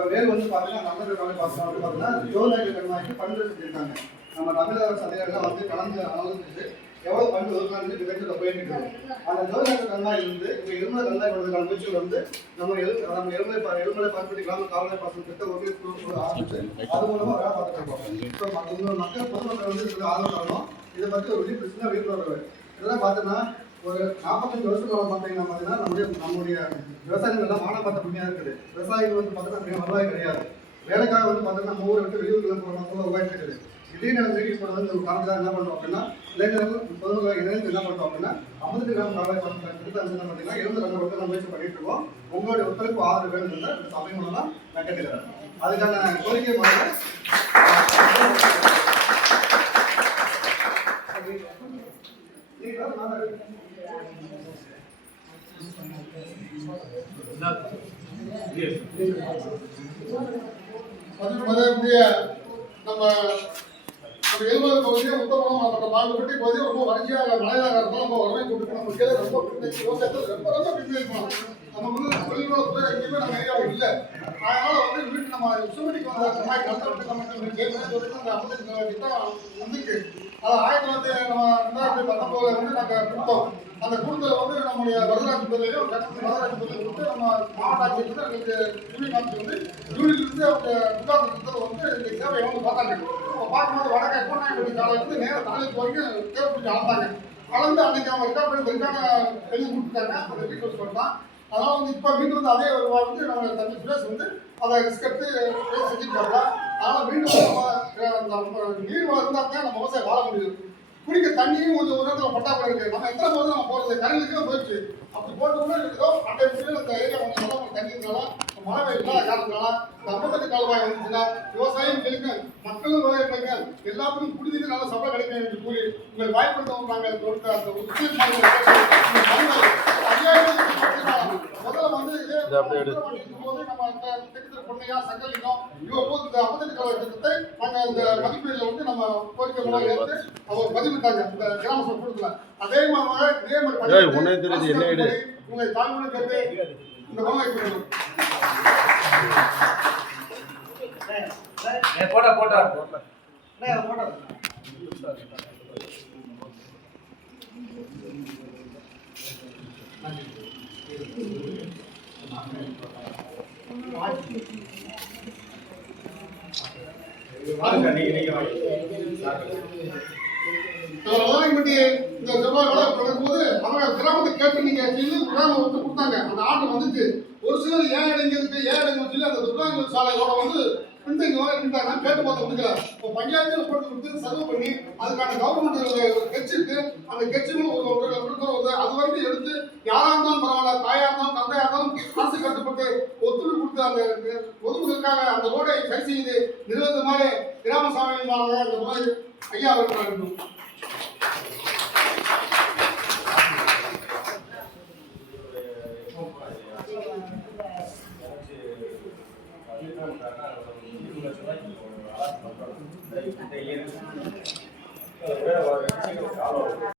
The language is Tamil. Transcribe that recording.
இப்போ மேல் வந்து பார்த்தீங்கன்னா பாசனம் வந்து பார்த்தீங்கன்னா ஜோதிநாயக கண்மாய்க்கு பண்டு செஞ்சிருக்காங்க நம்ம தமிழக சந்தைகள்லாம் வந்து கலந்து ஆலோசிச்சு எவ்வளோ பண்டு ஒதுக்கலாம்னு டிபேட்டில் போயிட்டு இருக்குது அந்த ஜோதிநாயக கண்மாய் வந்து இப்போ இருமலை கண்மாய் பண்ணுறதுக்கான முயற்சி வந்து நம்ம எரு நம்ம எருமலை பா- எருமலை பார்த்துட்டு கிராம காவலை பாசனம் திட்ட ஒரு அது மூலமா வேலை பார்த்துட்டு இருக்கோம். இப்போ மக்கள் பொதுமக்கள் வந்து இதுக்கு ஆதரவு தரணும் இதை பற்றி ஒரு விழிப்பு சின்ன விழிப்புணர்வு. இதெல்லாம் பார்த்தோன்னா ஒரு நாற்பத்தஞ்சு வருஷத்துல பார்த்தீங்கன்னா பார்த்தீங்கன்னா நம்முடைய நம்முடைய விவசாயிகள் எல்லாம் மானம் பார்த்த இருக்குது. விவசாயிகள் வந்து பார்த்தீங்கன்னா பெரிய வருவாய் கிடையாது. வேலைக்காக வந்து பார்த்தீங்கன்னா நம்ம ஊரை விட்டு வெளியூருக்கு போகிற மக்கள் உருவாயிட்டு இருக்குது. திடீர்னு நம்ம வீட்டுக்கு வந்து ஒரு என்ன பண்ணுறோம் அப்படின்னா இளைஞர்கள் பொதுமக்கள் இணைந்து என்ன பண்ணுறோம் அப்படின்னா ஐம்பது கிராம் காவலை பார்த்து என்ன பார்த்தீங்கன்னா இருபது ரெண்டு வருஷம் முயற்சி பண்ணிட்டு இருக்கோம். உங்களுடைய ஒத்துழைப்பு ஆதரவு வேணும் இந்த சபை மூலமா நான் கேட்டுக்கிறேன். அதுக்கான கோரிக்கை மாதிரி மதிப்புடைய நம்ம நம்ம எழுபது பகுதியை உத்தமம் நம்ம பாடுபட்டு பகுதியை ரொம்ப வறட்சியாக மழையாக இருந்தாலும் நம்ம வரவே கொடுத்து நம்ம கீழே ரொம்ப விவசாயத்தில் ரொம்ப ரொம்ப பின்னி நம்ம வந்து தொழில்நுட்பத்துறை எங்கேயுமே நம்ம ஏரியாவில் இல்லை. அதனால வந்து வீட்டு நம்ம சுமதிக்கு வந்த அந்த மாதிரி கலந்து நம்ம கேட்கணும் அந்த திட்டம் வந்துருக்கு அது ஆயிரத்தி தொள்ளாயிரத்தி நம்ம ரெண்டாயிரத்தி பத்தொன்பதுல வந்து நாங்கள் கொடுத்தோம். அந்த கொடுத்தல வந்து நம்முடைய வரலாற்று துறையிலையும் வரலாற்று துறையில வந்து நம்ம மாவட்ட ஆட்சியர் எங்களுக்கு யூனியன் ஆட்சி வந்து யூனியன்ல அவங்க உதாரண வந்து இந்த சேவையை வந்து பார்த்தாங்க. அப்போ பார்க்கும்போது வடக்கே கோட்டாயப்பட்டி சாலை நேராக நேரம் தலைக்கு தேவை தேவைப்பட்டு அளந்தாங்க. அளந்து அன்னைக்கு அவங்க ரெக்கார்ட் இதுக்கான எழுதி கொடுத்துட்டாங்க அந்த டீட்டெயில்ஸ் பண்ணலாம் அதனால வந்து இப்போ மீண்டும் வந்து அதே வந்து நம்ம தம்பி சுரேஷ் வந்து அதை ரிஸ்க் எடுத்து வேலை வரலாம் ஆனால் மீண்டும் நம்ம நீர் வளம் தான் நம்ம விவசாயம் வாழ முடியும். குடிக்க தண்ணியும் கொஞ்சம் ஒரு இடத்துல பட்டாப்பா இருக்கு. நம்ம எத்தனை போது நம்ம போறது? கரண்ட்டுக்கு போயிடுச்சு. அப்படி போட்டு ஏதோ அந்த இடத்துல அந்த ஏரியா கொஞ்சம் நல்லா தண்ணி இருந்தாலும் மழை பெய்ய இல்லாத காரணத்தினால இந்த கால்வாய் வந்துச்சுன்னா விவசாயம் கிடைக்கும் மக்களும் விவசாயம் கிடைக்கும் எல்லாத்துக்கும் குடிநீர் நல்ல சபை கிடைக்கும் என்று கூறி உங்களை வாய்ப்பு நாங்கள் கொடுத்த அந்த உச்ச முதல்ல வந்து இதே போது நம்ம அந்த திட்டத்தில் பொன்னையா சங்கலிங்கம் இவங்க இந்த ஐம்பத்தெட்டு கால திட்டத்தை நாங்கள் இந்த மதிப்பீடுல வந்து நம்ம கோரிக்கை மூலம் எடுத்து அவர் பதிவிட்டாங்க. இந்த கிராம கொடுக்கல. அதே மாதிரி இதே மாதிரி ஏய், உன்னை தெரியுது, என்ன எடு? உங்களை தாழ்வு கேட்டு இந்த மலை கொடுக்கணும். போட்டா போட்டா முதலாளிப்பட்டி இந்த செவ்வாய் வேலை நடக்கும்போது அவங்க கிராமத்தை கேட்டு நீங்க செய்து கிராமம் வந்து கொடுத்தாங்க அந்த ஆட்டம் வந்துச்சு ஒரு சிலர் ஏன் இடைங்க ஏன் இடைங்க சொல்லி அந்த துர்காங்க சாலையோட வந்து பின்தங்கி வர இருந்தாங்க கேட்டு பார்த்து முடிக்கல இப்போ பஞ்சாயத்துல போட்டு கொடுத்து செலவு பண்ணி அதுக்கான கவர்மெண்ட் கட்சி இருக்கு அந்த கட்சிகளும் ஒரு ஒரு அது வரைக்கும் எடுத்து யாரா இருந்தாலும் பரவாயில்ல தாயா இருந்தாலும் தந்தையா இருந்தாலும் அரசு கட்டுப்பட்டு ஒத்துழைப்பு கொடுத்து அந்த பொதுமக்களுக்காக அந்த ரோடை சரி செய்து நிறுவனத்து மாதிரி கிராம சாமியாக அந்த மாதிரி ஐயா அவர்கள் இருக்கணும் வேற